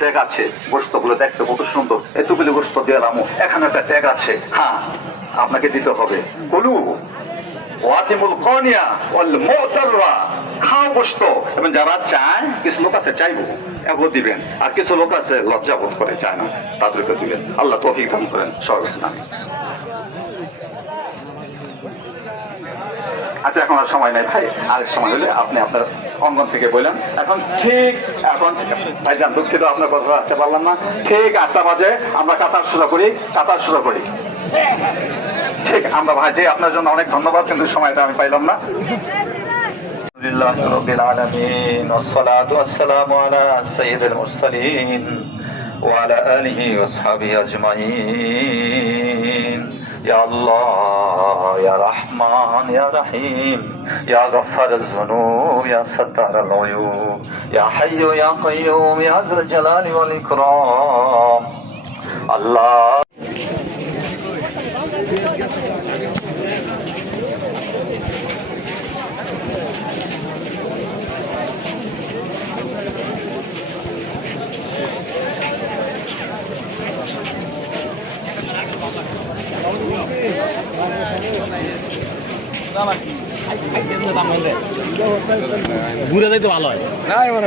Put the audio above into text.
Tag আছে, গোস্তগুলো দেখতে কত সুন্দর, এতগুলো গোস্ত দিলাম, এখানে একটা ট্যাগ আছে, হ্যাঁ আপনাকে দিতে হবে। কুলু ওয়াতিমুল কানিয়া ওয়াল মুতাররা, খাও গোস্ত। এবং যারা চায়, কিছু লোক আছে চাইবো এগো দিবেন, আর কিছু লোক আছে লজ্জা বোধ করে চায় না, তাদেরকে দিবেন। আল্লাহ তৌফিক দান করেন সবাই নামে। আচ্ছা, এখন আর সময় নাই ভাই, আরেক সময় হলে আপনি আপনার অঙ্গন থেকে বললেন। এখন ঠিক এখন ভাইজান, দুঃখিত আপনার কথা রাখতে পারলাম না। ঠিক 8টা বাজে আমরা কাতার শুরু করি, কাতার শুরু করি। ঠিক আমরা ভাই যে আপনার জন্য অনেক ধন্যবাদ, কিন্তু সময়টা আমি পাইলাম না। আলহামদুলিল্লাহ রাব্বিল আলামিন, ওয়াসসালাতু ওয়াসসালামু আলা সাইয়্যিদিল মুরসালিন ওয়া আলা আলিহি ওয়া আসহাবিহি আজমাইন। ইয়া আল্লাহ, ইয়া রহমান, ইয়া রহিম, ইয়া গফফারাজ যুনুব, ইয়া সাত্তারাল উয়ুব, ইয়া হাইয়্যু ইয়া কাইয়্যুম, ইয়া যাল জালালি ওয়াল ইকরাম। আল্লাহ ঘুরে যাইতে ভালো হয় না এবার